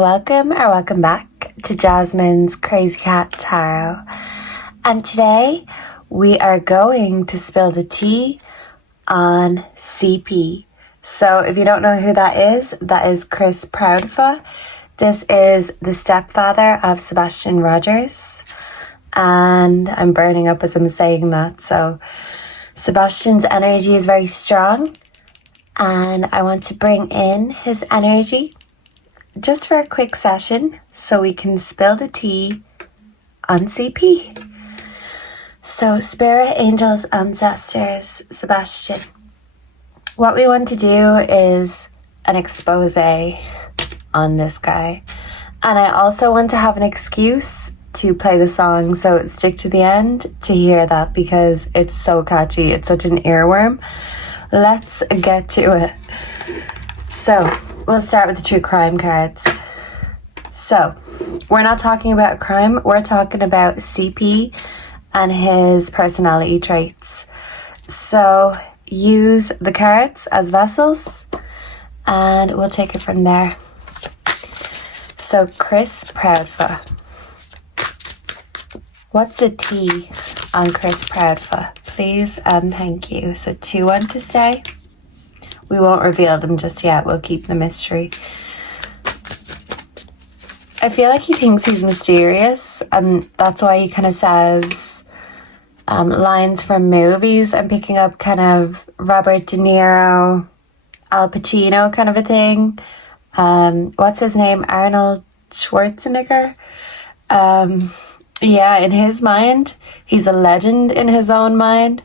Welcome back to Jasmine's Crazy Cat Tarot. And today we are going to spill the tea on CP. So if you don't know who that is Chris Proudfoot. This is the stepfather of Sebastian Rogers. And I'm burning up as I'm saying that. So Sebastian's energy is very strong. And I want to bring in his energy just for a quick session so we can spill the tea on CP. So spirit, angels, ancestors, Sebastian. What we want to do is an expose on this guy. And I also want to have an excuse to play the song, so stick to the end to hear that because it's so catchy. It's such an earworm. Let's get to it. So we'll start with the true crime cards. So we're not talking about crime, we're talking about CP and his personality traits. So use the cards as vessels and we'll take it from there. So Chris Proudfoot. What's the tea on Chris Proudfoot? Please and thank you. So 2 want to stay. We won't reveal them just yet. We'll keep the mystery. I feel like he thinks he's mysterious, and that's why he kind of says lines from movies. I'm picking up kind of Robert De Niro, Al Pacino kind of a thing. What's his name? Arnold Schwarzenegger. Yeah, in his mind, he's a legend in his own mind.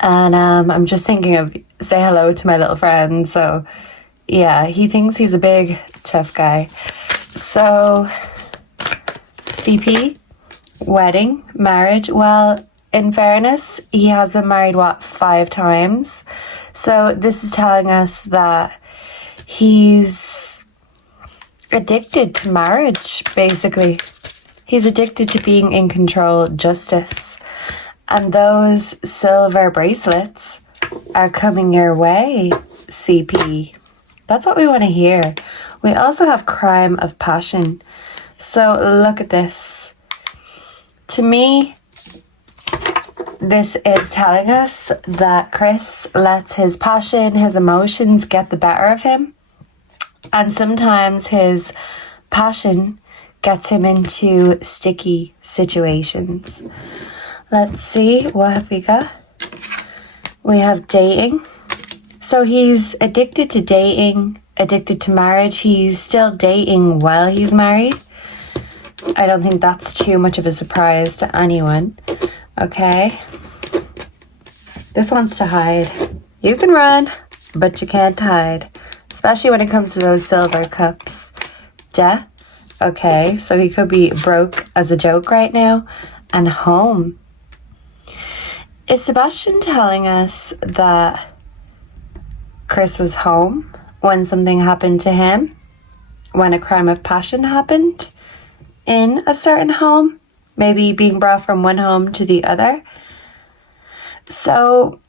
And I'm just thinking of say hello to my little friend. So yeah, he thinks he's a big, tough guy. So CP, wedding, marriage. Well, in fairness, he has been married, 5 times? So this is telling us that he's addicted to marriage, basically. He's addicted to being in control, justice. And those silver bracelets are coming your way, CP. That's what we want to hear. We also have crime of passion. So look at this. To me, this is telling us that Chris lets his passion, his emotions get the better of him. And sometimes his passion gets him into sticky situations. Let's see, what have we got? We have dating. So he's addicted to dating, addicted to marriage. He's still dating while he's married. I don't think that's too much of a surprise to anyone. Okay. This wants to hide. You can run, but you can't hide. Especially when it comes to those silver cups. Death. Okay, so he could be broke as a joke right now. And home. Is Sebastian telling us that Chris was home when something happened to him? When a crime of passion happened in a certain home? Maybe being brought from one home to the other? So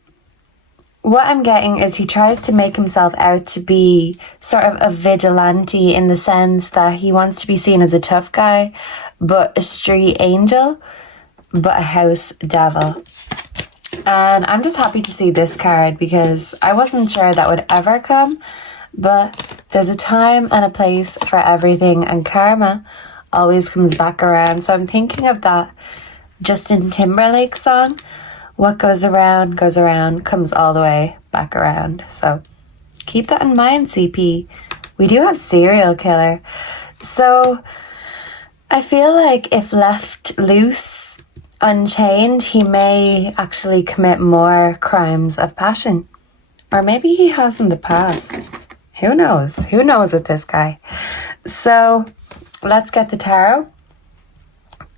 what I'm getting is he tries to make himself out to be sort of a vigilante in the sense that he wants to be seen as a tough guy, but a street angel, but a house devil. And I'm just happy to see this card because I wasn't sure that would ever come, but there's a time and a place for everything, and karma always comes back around. So I'm thinking of that Justin Timberlake song, what goes around, comes all the way back around. So keep that in mind, CP. We do have serial killer. So I feel like if left loose, unchained, he may actually commit more crimes of passion. Or maybe he has in the past. Who knows? Who knows with this guy? So let's get the tarot.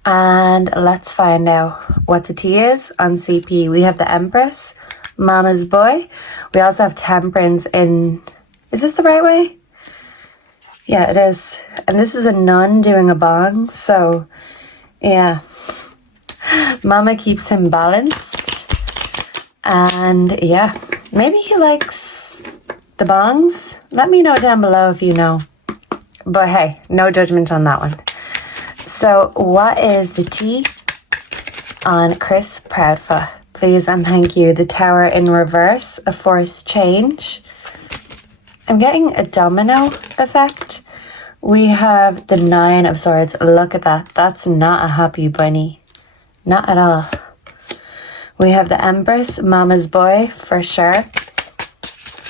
And let's find out what the tea is on CP. We have the Empress, Mama's Boy. We also have Temperance in... Is this the right way? Yeah, it is. And this is a nun doing a bong. So, yeah. Mama keeps him balanced. And, yeah. Maybe he likes the bongs. Let me know down below if you know. But hey, no judgment on that one. So what is the tea on Chris Proudfoot? Please and thank you. The Tower in reverse, a forced change. I'm getting a domino effect. We have the 9 of Swords. Look at that. That's not a happy bunny. Not at all. We have the Empress, Mama's boy, for sure.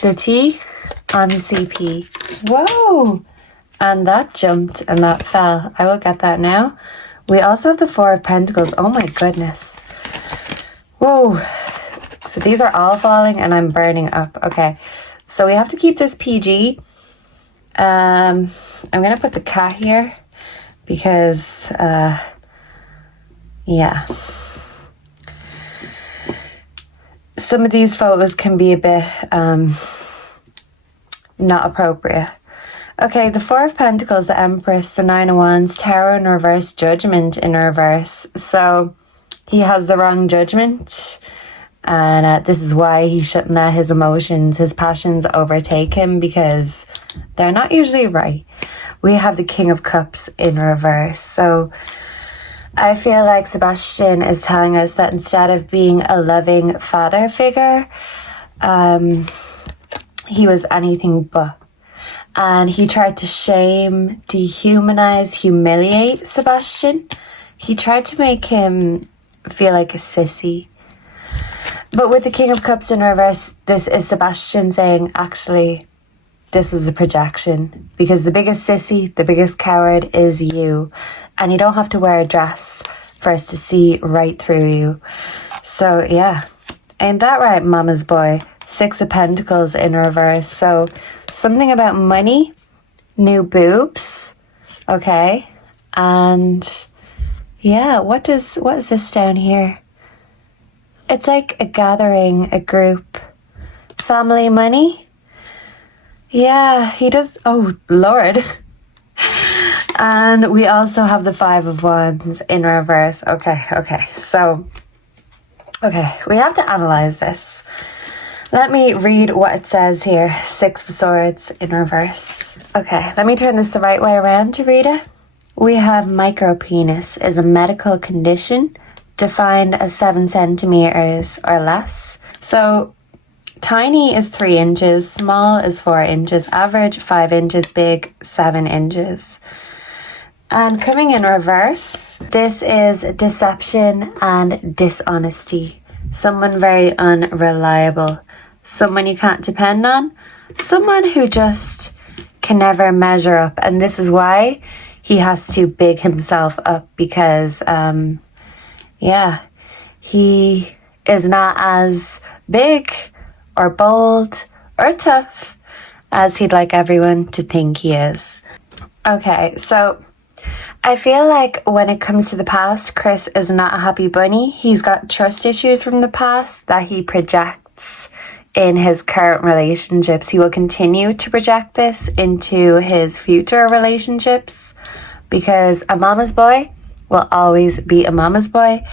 The T on CP. Whoa! And that jumped and that fell. I will get that now. We also have the 4 of Pentacles. Oh my goodness. Whoa. So these are all falling and I'm burning up. Okay. So we have to keep this PG. I'm going to put the cat here because, yeah. Some of these photos can be a bit not appropriate. Okay, the 4 of Pentacles, the Empress, the 9 of Wands, Tower in reverse, Judgment in reverse. So he has the wrong judgment. And this is why he shouldn't let his emotions, his passions overtake him, because they're not usually right. We have the King of Cups in reverse. So I feel like Sebastian is telling us that instead of being a loving father figure, he was anything but. And he tried to shame, dehumanize, humiliate Sebastian. He tried to make him feel like a sissy. But with the King of Cups in reverse, this is Sebastian saying, actually, this was a projection. Because the biggest sissy, the biggest coward is you. And you don't have to wear a dress for us to see right through you. So, yeah. Ain't that right, Mama's boy? 6 of Pentacles in reverse. So, something about money, new boobs. Okay. And, yeah, what is this down here? It's like a gathering, a group. Family money? Yeah, he does. Oh, Lord. And we also have the 5 of Wands in reverse. Okay. So, we have to analyze this. Let me read what it says here. 6 of Swords in reverse. Okay, let me turn this the right way around to read it. We have micropenis is a medical condition defined as 7 centimeters or less. So tiny is 3 inches, small is 4 inches, average 5 inches, big 7 inches. And coming in reverse, this is deception and dishonesty. Someone very unreliable. Someone you can't depend on. Someone who just can never measure up. And this is why he has to big himself up because, yeah, he is not as big or bold or tough as he'd like everyone to think he is. Okay, so I feel like when it comes to the past, Chris is not a happy bunny. He's got trust issues from the past that he projects in his current relationships. He will continue to project this into his future relationships because a mama's boy will always be a mama's boy.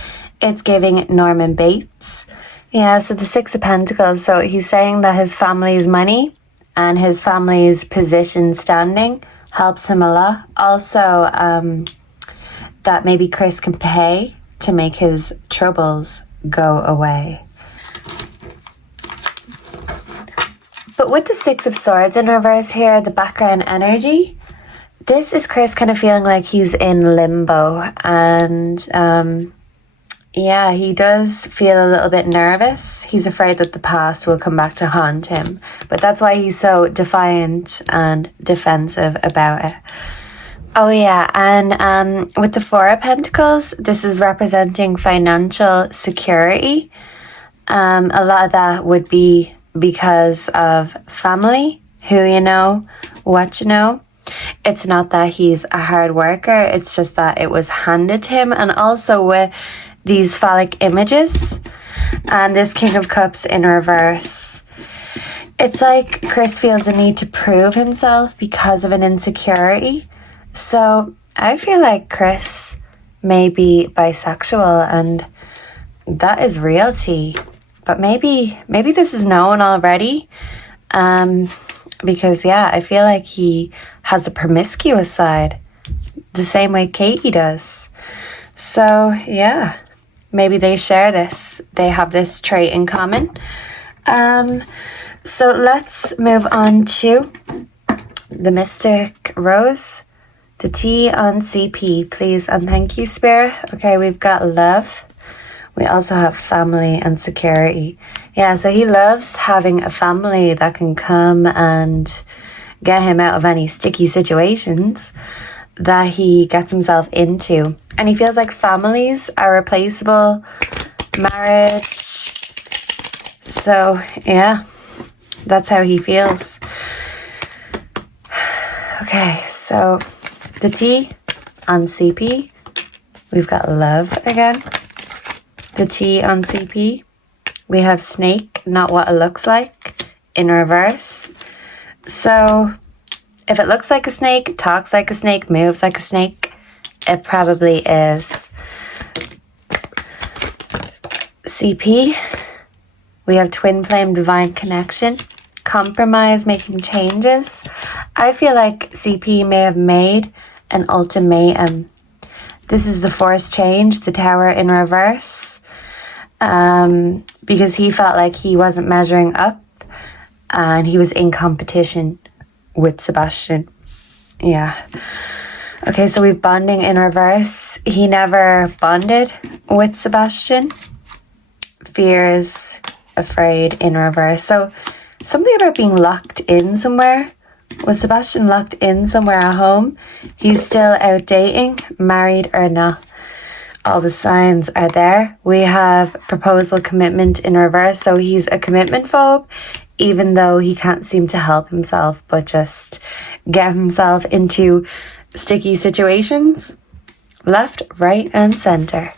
It's giving Norman Bates. Yeah, so the 6 of Pentacles. So he's saying that his family's money and his family's position standing helps him a lot. Also, that maybe Chris can pay to make his troubles go away. But with the 6 of Swords in reverse here, the background energy, this is Chris kind of feeling like he's in limbo. And yeah, he does feel a little bit nervous. He's afraid that the past will come back to haunt him. But that's why he's so defiant and defensive about it. Oh yeah, and with the 4 of Pentacles, this is representing financial security. A lot of that would be because of family, who you know, what you know. It's not that he's a hard worker, it's just that it was handed to him. And also with these phallic images and this King of Cups in reverse, it's like Chris feels a need to prove himself because of an insecurity. So I feel like Chris may be bisexual and that is reality. But maybe this is known already. Because yeah, I feel like he has a promiscuous side, the same way Katie does. So yeah, maybe they share this. They have this trait in common. So let's move on to the Mystic Rose. The T on CP, please and thank you, Spirit. Okay, we've got love. We also have family and security. Yeah, so he loves having a family that can come and get him out of any sticky situations that he gets himself into. And he feels like families are replaceable. Marriage. So, yeah, that's how he feels. Okay, so the T on CP, we've got love again. The T on CP, we have snake, not what it looks like, in reverse. So if it looks like a snake, talks like a snake, moves like a snake, it probably is. CP, we have twin flame divine connection, compromise, making changes. I feel like CP may have made an ultimatum. This is the forced change, the tower in reverse. Because he felt like he wasn't measuring up and he was in competition with Sebastian. Yeah. Okay, so we've bonding in reverse. He never bonded with Sebastian. Fears, afraid in reverse. So something about being locked in somewhere. Was Sebastian locked in somewhere at home? He's still out dating, married or not. All the signs are there. We have proposal, commitment in reverse. So he's a commitment phobe, even though he can't seem to help himself, but just get himself into sticky situations. Left, right, and center.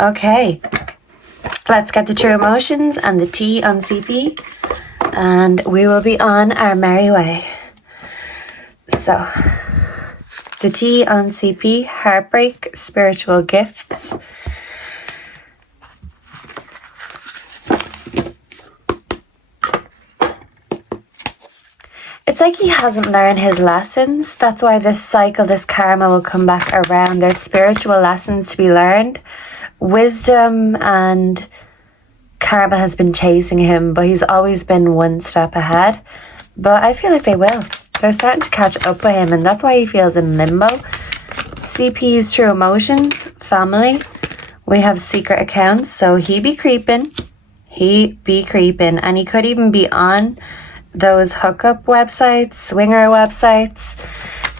Okay, let's get the true emotions and the T on CP, and we will be on our merry way. So, the T on CP, heartbreak, spiritual gifts. It's like he hasn't learned his lessons. That's why this cycle, this karma will come back around. There's spiritual lessons to be learned. Wisdom and karma has been chasing him, but he's always been one step ahead. But I feel like they will. They're starting to catch up with him, and that's why he feels in limbo. CP's true emotions, family. We have secret accounts, so he be creeping. And he could even be on those hookup websites, swinger websites.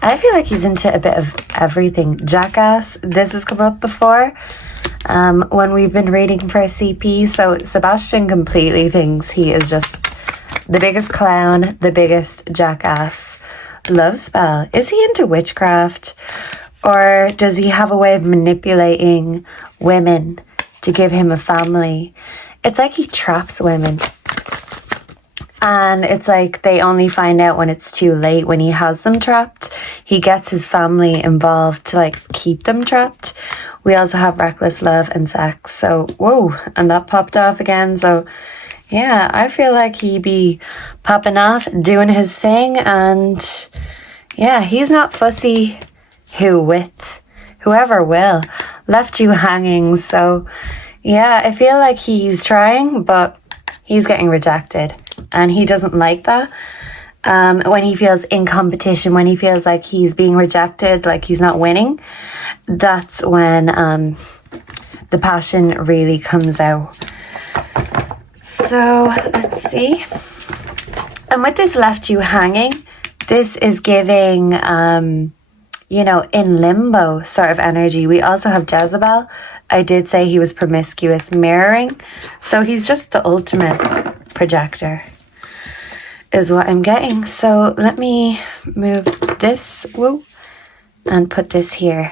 I feel like he's into a bit of everything. Jackass, this has come up before when we've been reading for CP. So Sebastian completely thinks he is just the biggest clown, the biggest jackass. Love spell. Is he into witchcraft? Or does he have a way of manipulating women to give him a family? It's like he traps women. And it's like they only find out when it's too late, when he has them trapped. He gets his family involved to like keep them trapped. We also have reckless love and sex. So, whoa, and that popped off again. So, yeah, I feel like he be popping off, doing his thing. And yeah, he's not fussy whoever will. Left you hanging. So, yeah, I feel like he's trying, but he's getting rejected. And he doesn't like that. When he feels in competition, when he feels like he's being rejected, like he's not winning, that's when the passion really comes out. So let's see. And with this left you hanging, this is giving, in limbo sort of energy. We also have Jezebel. I did say he was promiscuous, mirroring. So he's just the ultimate projector is what I'm getting. So let me move this, and put this here.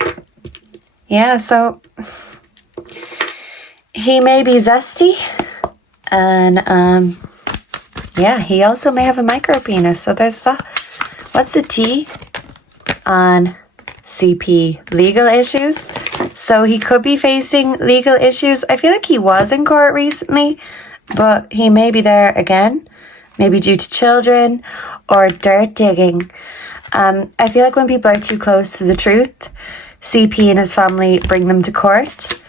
Yeah, so he may be zesty, and he also may have a micro penis. So there's that. What's the T on CP? Legal issues. So he could be facing legal issues. I feel like he was in court recently, but he may be there again. Maybe due to children or dirt digging. I feel like when people are too close to the truth, CP and his family bring them to court.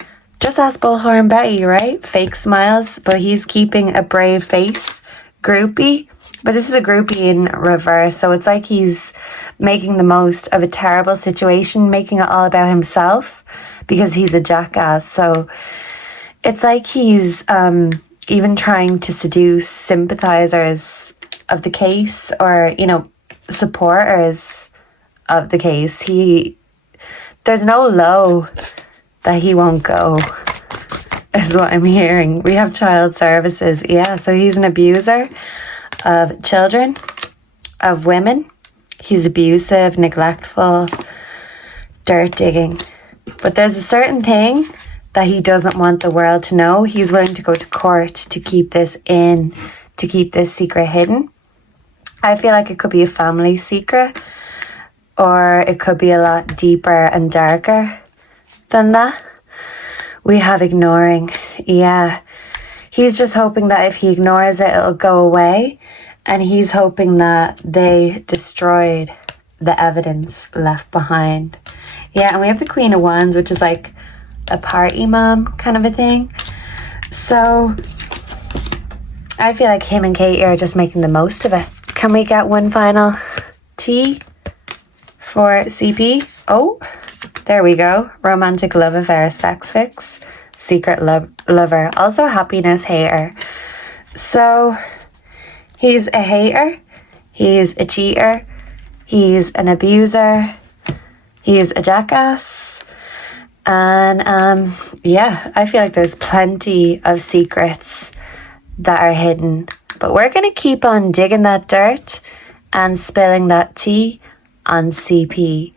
Just ask Bullhorn Betty, right? Fake smiles, but he's keeping a brave face. Groupie, but this is a groupie in reverse, so it's like he's making the most of a terrible situation, making it all about himself because he's a jackass. So it's like he's even trying to seduce sympathizers of the case, or, you know, supporters of the case. There's no low that he won't go, is what I'm hearing. We have child services. Yeah, so he's an abuser of children, of women. He's abusive, neglectful, dirt digging. But there's a certain thing that he doesn't want the world to know. He's willing to go to court to keep this in, to keep this secret hidden. I feel like it could be a family secret, or it could be a lot deeper and darker than that. We have ignoring. Yeah. He's just hoping that if he ignores it, it'll go away. And he's hoping that they destroyed the evidence left behind. Yeah, and we have the Queen of Wands, which is like a party mom kind of a thing. So I feel like him and Katie are just making the most of it. Can we get one final T for CP? Oh, there we go. Romantic love affair, sex fix, secret lover, also happiness hater. So he's a hater, he's a cheater, he's an abuser, he's a jackass. And yeah, I feel like there's plenty of secrets that are hidden. But we're going to keep on digging that dirt and spilling that tea on CP.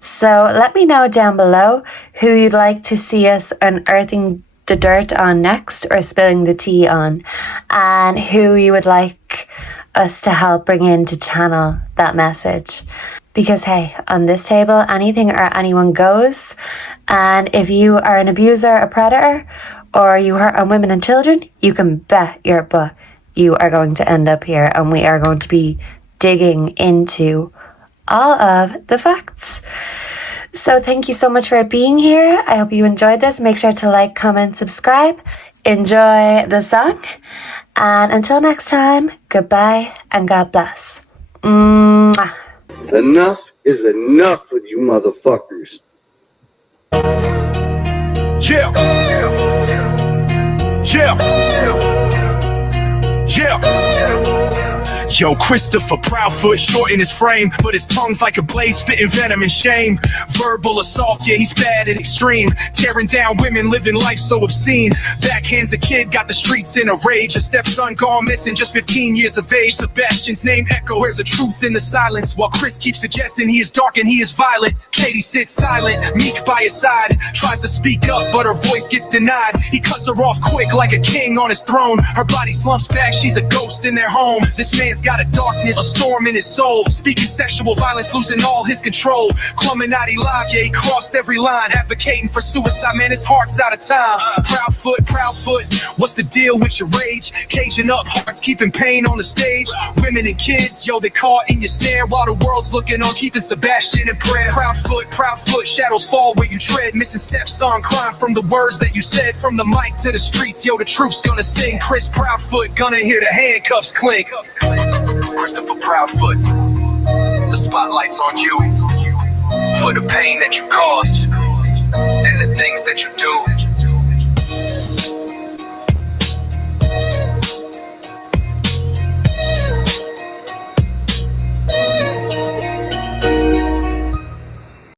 So let me know down below who you'd like to see us unearthing the dirt on next, or spilling the tea on, and who you would like us to help bring in to channel that message. Because hey, on this table, anything or anyone goes. And if you are an abuser, a predator, or you hurt on women and children, you can bet your butt you are going to end up here, and we are going to be digging into all of the facts. So thank you so much for being here. I hope you enjoyed this. Make sure to like, comment, subscribe. Enjoy the song. And until next time, goodbye and God bless. Mwah. Enough is enough with you motherfuckers. Yeah. Yo, Christopher Proudfoot, short in his frame, but his tongue's like a blade spitting venom and shame. Verbal assault, yeah, he's bad and extreme, tearing down women, living life so obscene. Backhands a kid, got the streets in a rage. A stepson gone missing, just 15 years of age. Sebastian's name echoes, where's the truth in the silence? While Chris keeps suggesting he is dark and he is violent. Katie sits silent, meek by his side, tries to speak up, but her voice gets denied. He cuts her off quick like a king on his throne. Her body slumps back, she's a ghost in their home. This man's got a darkness, a storm in his soul, speaking sexual violence, losing all his control. Cluminati live, yeah, he crossed every line, advocating for suicide, man, his heart's out of time. Proudfoot, what's the deal with your rage? Caging up hearts, keeping pain on the stage. Women and kids, yo, they caught in your snare, while the world's looking on, keeping Sebastian in prayer. Proudfoot, shadows fall where you tread, missing steps on crime from the words that you said. From the mic to the streets, yo, the truth's gonna sing. Chris Proudfoot, gonna hear the handcuffs clink. Christopher Proudfoot, the spotlight's on you, for the pain that you've caused, and the things that you do.